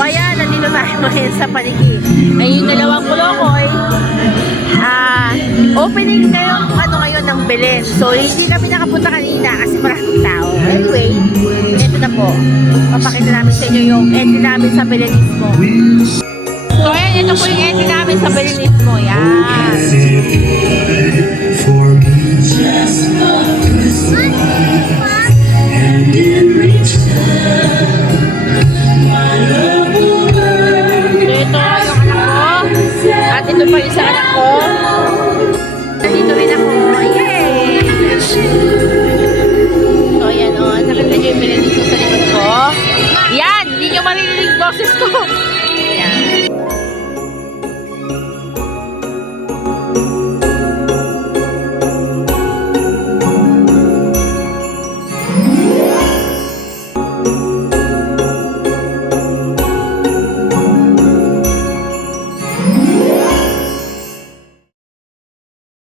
Ayan, nandito tayo ngayon sa paligi. Ay dalawang kulokoy, ah, opening na yung ano ngayon ng Belen. So hindi kami nakapunta kanina kasi maraming tao. Anyway, ito na po. Papakita namin sa inyo yung entry namin sa Belen mismo. At ito pa yung sa anak ko. Nandito rin ako. Yay! So ayan o. Nakita niyo yung dito sa likod ko. Yan! Hindi niyo maririnig boses ko.